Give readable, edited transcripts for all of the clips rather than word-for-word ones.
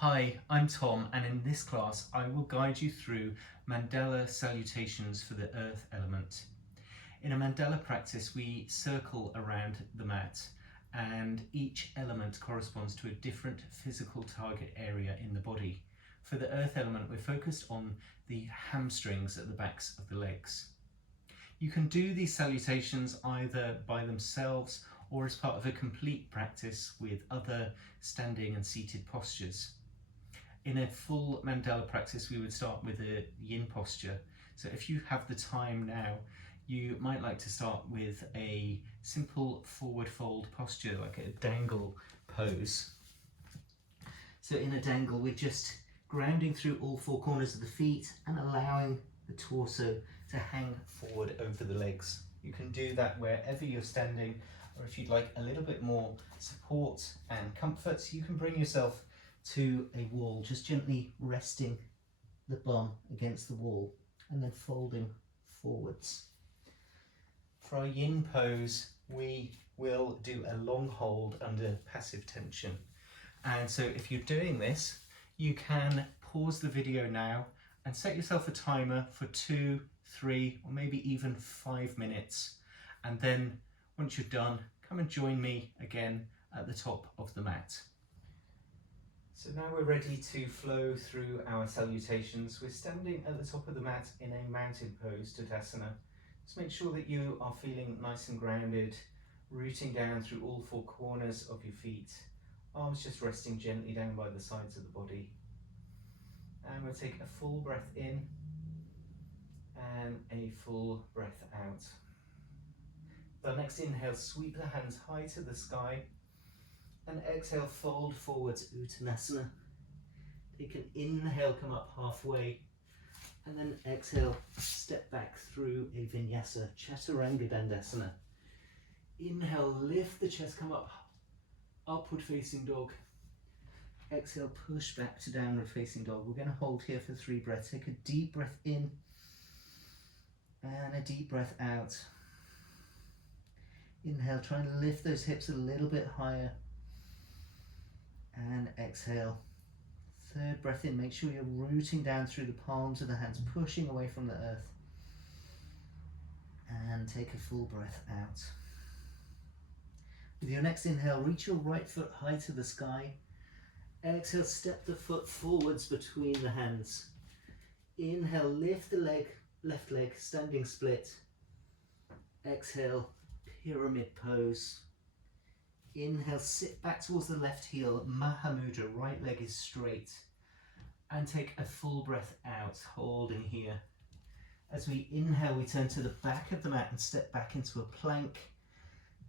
Hi, I'm Tom, and in this class I will guide you through Mandala salutations for the earth element. In a Mandala practice we circle around the mat and each element corresponds to a different physical target area in the body. For the earth element we're focused on the hamstrings at the backs of the legs. You can do these salutations either by themselves or as part of a complete practice with other standing and seated postures. In a full Mandala practice, we would start with a yin posture. So if you have the time now, you might like to start with a simple forward fold posture, like a dangle pose. So in a dangle, we're just grounding through all four corners of the feet and allowing the torso to hang forward over the legs. You can do that wherever you're standing, or if you'd like a little bit more support and comfort, you can bring yourself to a wall, just gently resting the bum against the wall and then folding forwards. For our yin pose, we will do a long hold under passive tension. And so if you're doing this, you can pause the video now and set yourself a timer for 2, 3, or maybe even 5 minutes. And then once you're done, come and join me again at the top of the mat. So now we're ready to flow through our salutations. We're standing at the top of the mat in a mountain pose, Tadasana. Just make sure that you are feeling nice and grounded, rooting down through all four corners of your feet. Arms just resting gently down by the sides of the body. And we'll take a full breath in and a full breath out. The next inhale, sweep the hands high to the sky. And exhale, fold forwards, Uttanasana. Take an inhale, come up halfway. And then exhale, step back through a Vinyasa, Chaturanga Dandasana. Inhale, lift the chest, come up, upward facing dog. Exhale, push back to downward facing dog. We're going to hold here for 3 breaths. Take a deep breath in and a deep breath out. Inhale, try and lift those hips a little bit higher. And exhale. 3rd breath in, make sure you're rooting down through the palms of the hands, pushing away from the earth. And take a full breath out. With your next inhale, reach your right foot high to the sky. Exhale, step the foot forwards between the hands. Inhale, lift the leg, left leg, standing split. Exhale, pyramid pose. Inhale, sit back towards the left heel, Mahamudra, right leg is straight. And take a full breath out, holding here. As we inhale, we turn to the back of the mat and step back into a plank.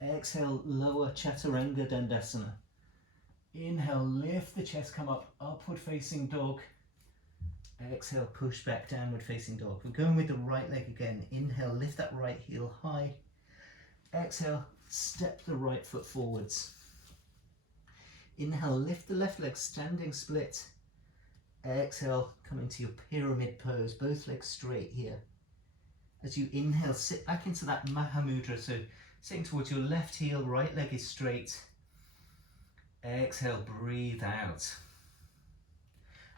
Exhale, lower Chaturanga Dandasana. Inhale, lift the chest, come up, upward facing dog. Exhale, push back, downward facing dog. We're going with the right leg again. Inhale, lift that right heel high. Exhale, step the right foot forwards. Inhale, lift the left leg, standing split. Exhale, come into your pyramid pose, both legs straight here. As you inhale, sit back into that Mahamudra, so sitting towards your left heel, right leg is straight. Exhale, breathe out.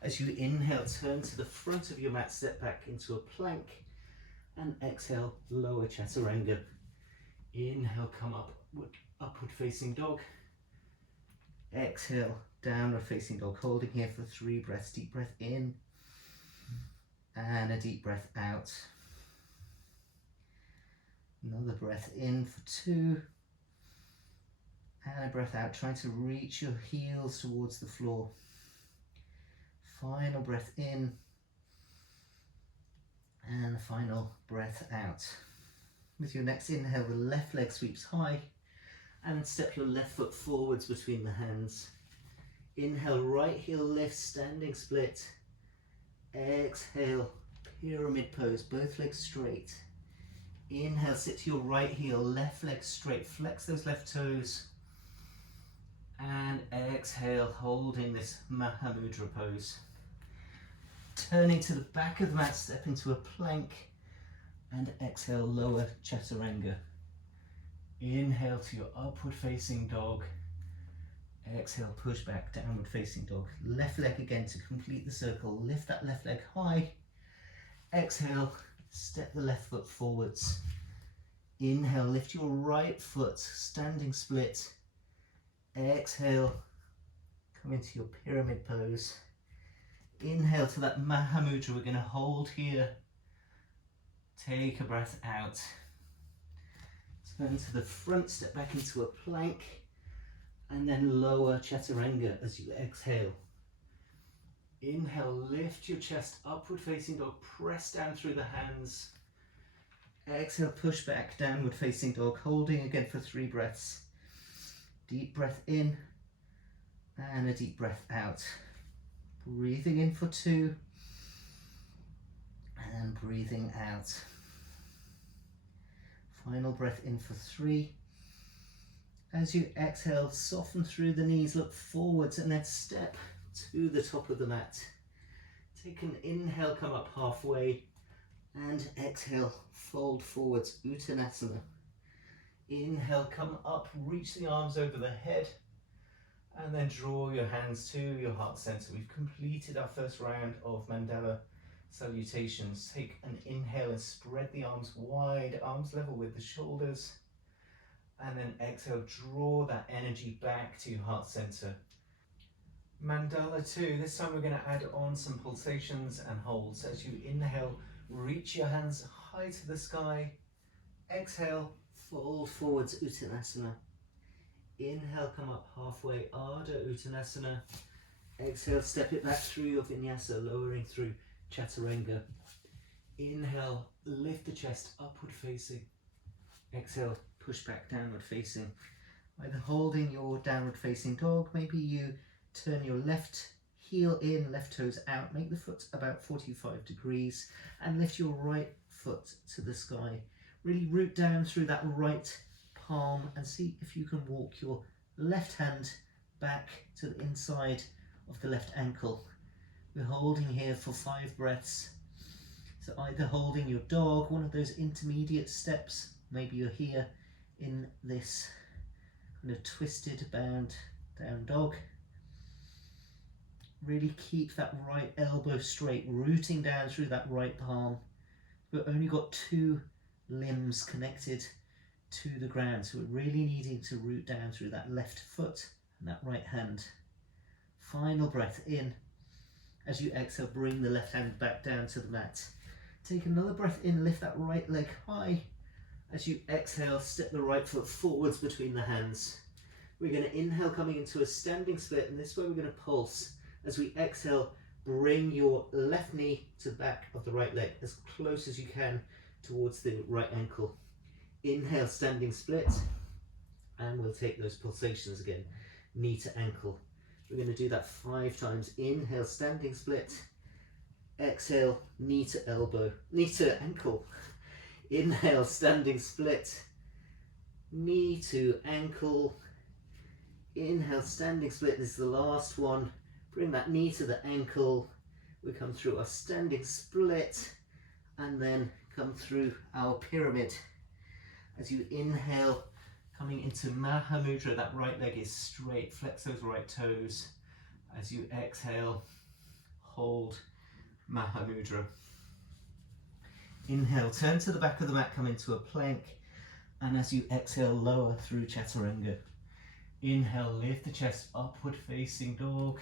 As you inhale, turn to the front of your mat, step back into a plank, and exhale, lower Chaturanga. Inhale, come up, upward facing dog. Exhale, downward facing dog, holding here for 3 breaths. Deep breath in and a deep breath out. Another breath in for 2 and a breath out, trying to reach your heels towards the floor. Final breath in and final breath out. With your next inhale, the left leg sweeps high and step your left foot forwards between the hands. Inhale, right heel lifts, standing split. Exhale, pyramid pose, both legs straight. Inhale, sit to your right heel, left leg straight, flex those left toes. And exhale, holding this Mahamudra pose. Turning to the back of the mat, step into a plank. And exhale, lower Chaturanga. Inhale to your upward facing dog. Exhale, push back, downward facing dog. Left leg again to complete the circle. Lift that left leg high. Exhale, step the left foot forwards. Inhale, lift your right foot, standing split. Exhale, come into your pyramid pose. Inhale to that Mahamudra. We're going to hold here. Take a breath out. Turn to the front, step back into a plank, and then lower chaturanga as you exhale. Inhale, lift your chest, upward facing dog, press down through the hands. Exhale, push back, downward facing dog, holding again for 3 breaths. Deep breath in, and a deep breath out. Breathing in for 2, and breathing out. Final breath in for 3. As you exhale, soften through the knees, look forwards, and then step to the top of the mat. Take an inhale, come up halfway, and exhale, fold forwards, Uttanasana. Inhale, come up, reach the arms over the head, and then draw your hands to your heart center. We've completed our first round of Mandala Salutations. Take an inhale and spread the arms wide, arms level with the shoulders. And then exhale, draw that energy back to your heart center. Mandala 2, this time we're going to add on some pulsations and holds. As you inhale, reach your hands high to the sky. Exhale, fold forwards, Uttanasana. Inhale, come up halfway, Ardha Uttanasana. Exhale, step it back through your Vinyasa, lowering through Chaturanga. Inhale, lift the chest, upward facing. Exhale, push back, downward facing. Either holding your downward facing dog, maybe you turn your left heel in, left toes out, make the foot about 45 degrees, and lift your right foot to the sky. Really root down through that right palm and see if you can walk your left hand back to the inside of the left ankle. We're holding here for 5 breaths. So either holding your dog, one of those intermediate steps, maybe you're here in this kind of twisted bound down dog. Really keep that right elbow straight, rooting down through that right palm. We've only got 2 limbs connected to the ground, so we're really needing to root down through that left foot and that right hand. Final breath in. As you exhale, bring the left hand back down to the mat. Take another breath in, lift that right leg high. As you exhale, step the right foot forwards between the hands. We're going to inhale, coming into a standing split, and this is where we're going to pulse. As we exhale, bring your left knee to the back of the right leg as close as you can towards the right ankle. Inhale, standing split, and we'll take those pulsations again, knee to ankle. We're going to do that 5 times. Inhale, standing split. Exhale, knee to elbow, knee to ankle. Inhale, standing split, knee to ankle. Inhale, standing split. This is the last one. Bring that knee to the ankle. We come through our standing split and then come through our pyramid. As you inhale, coming into Mahamudra, that right leg is straight, flex those right toes. As you exhale, hold Mahamudra. Inhale, turn to the back of the mat, come into a plank, and as you exhale, lower through Chaturanga. Inhale, lift the chest, upward facing dog.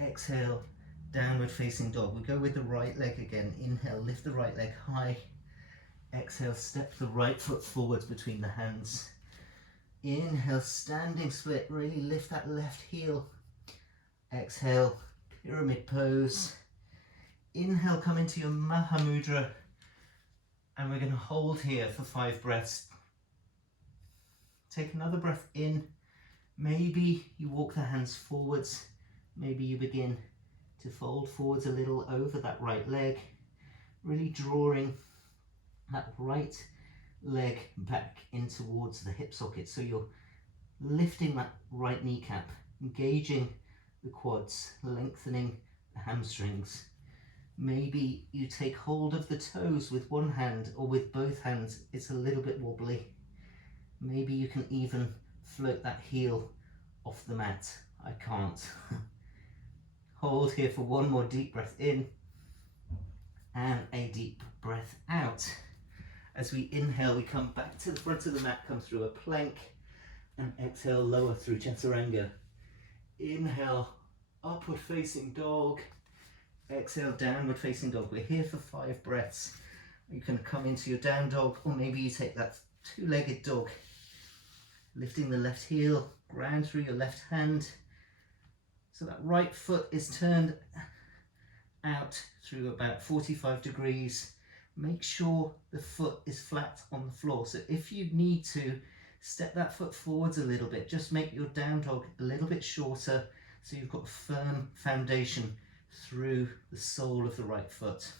Exhale, downward facing dog. We go with the right leg again. Inhale, lift the right leg high. Exhale, step the right foot forwards between the hands. Inhale, standing split, really lift that left heel. Exhale, pyramid pose. Inhale, come into your Mahamudra, and we're going to hold here for 5 breaths. Take another breath in. Maybe you walk the hands forwards. Maybe you begin to fold forwards a little over that right leg, really drawing that right leg back in towards the hip socket. So you're lifting that right kneecap, engaging the quads, lengthening the hamstrings. Maybe you take hold of the toes with one hand or with both hands. It's a little bit wobbly. Maybe you can even float that heel off the mat. I can't. Hold here for one more deep breath in and a deep breath out. As we inhale, we come back to the front of the mat, come through a plank, and exhale, lower through chaturanga. Inhale, upward facing dog. Exhale, downward facing dog. We're here for 5 breaths. You can come into your down dog, or maybe you take that two-legged dog. Lifting the left heel, ground through your left hand. So that right foot is turned out through about 45 degrees. Make sure the foot is flat on the floor. So if you need to, step that foot forwards a little bit. Just make your down dog a little bit shorter so you've got a firm foundation through the sole of the right foot.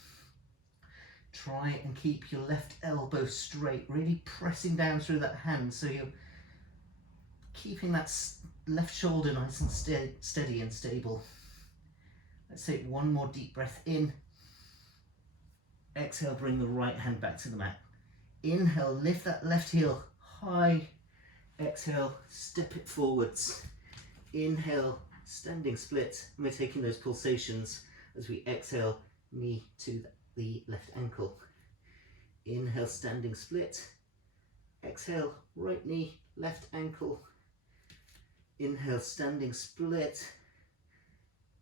Try and keep your left elbow straight, really pressing down through that hand so you're keeping that left shoulder nice and steady and stable. Let's take one more deep breath in. Exhale, bring the right hand back to the mat. Inhale, lift that left heel high. Exhale, step it forwards. Inhale, standing split. And we're taking those pulsations as we exhale, knee to the left ankle. Inhale, standing split. Exhale, right knee, left ankle. Inhale, standing split.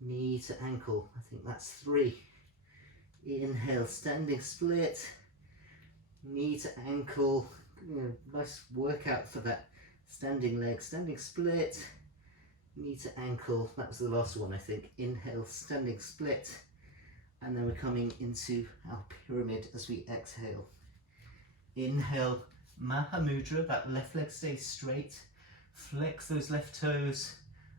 Knee to ankle. I think that's 3. Inhale, standing split. Knee to ankle. Nice workout for that standing leg. Standing split. Knee to ankle. That was the last one, I think. Inhale, standing split. And then we're coming into our pyramid as we exhale. Inhale, Mahamudra. That left leg stays straight. Flex those left toes.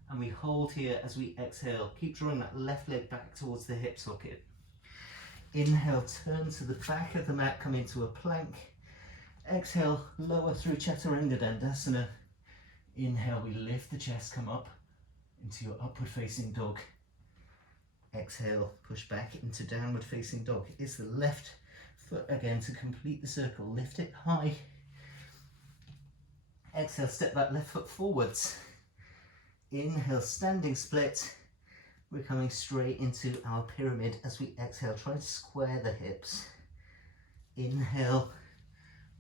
And we hold here as we exhale. Keep drawing that left leg back towards the hip socket. Inhale, turn to the back of the mat, come into a plank. Exhale, lower through Chaturanga Dandasana. Inhale, we lift the chest, come up into your upward facing dog. Exhale, push back into downward facing dog. It's the left foot again to complete the circle. Lift it high. Exhale, step that left foot forwards. Inhale, standing split. We're coming straight into our pyramid as we exhale. Try to square the hips. Inhale,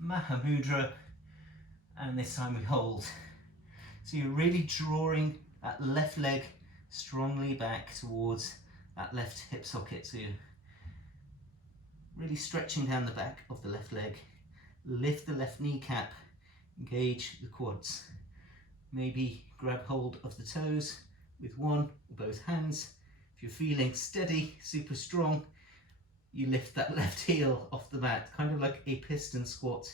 Mahamudra, and this time we hold. So you're really drawing that left leg strongly back towards that left hip socket. So you're really stretching down the back of the left leg. Lift the left kneecap, engage the quads. Maybe grab hold of the toes with one or both hands. If you're feeling steady, super strong, you lift that left heel off the mat, kind of like a piston squat,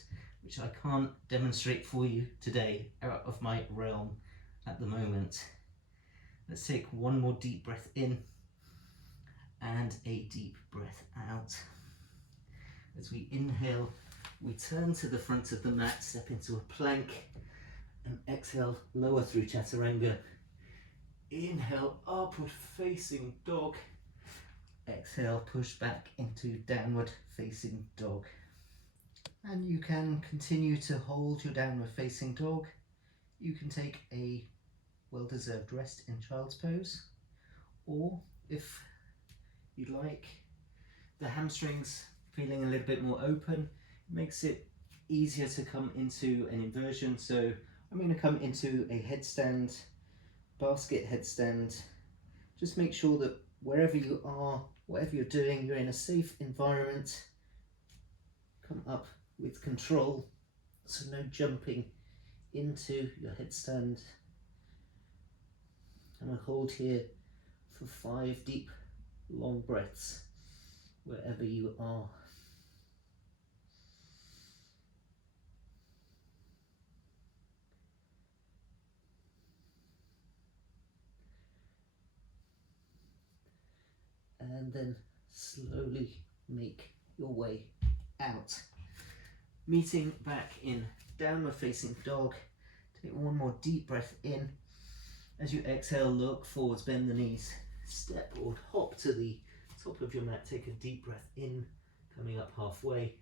which I can't demonstrate for you today, out of my realm at the moment. Let's take one more deep breath in and a deep breath out. As we inhale, we turn to the front of the mat, step into a plank, and exhale, lower through Chaturanga. Inhale, upward facing dog. Exhale, push back into downward facing dog. And you can continue to hold your downward facing dog. You can take a well-deserved rest in child's pose, or if you'd like, the hamstrings feeling a little bit more open, makes it easier to come into an inversion. So I'm going to come into a headstand, basket headstand. Just make sure that wherever you are, whatever you're doing, you're in a safe environment. Come up with control, so no jumping into your headstand. And we'll hold here for 5 deep, long breaths, wherever you are. And then slowly make your way out. Meeting back in downward facing dog. Take one more deep breath in. As you exhale, look forwards, bend the knees. Step or hop to the top of your mat. Take a deep breath in, coming up halfway.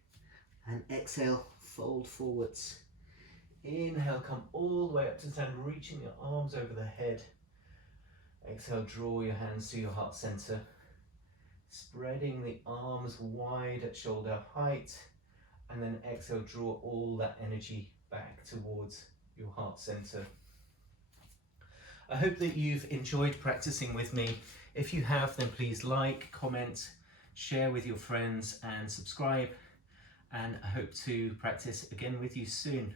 And exhale, fold forwards. Inhale, come all the way up to stand, reaching your arms over the head. Exhale, draw your hands to your heart center. Spreading the arms wide at shoulder height. And then exhale, draw all that energy back towards your heart center. I hope that you've enjoyed practicing with me. If you have, then please like, comment, share with your friends and subscribe. And I hope to practice again with you soon.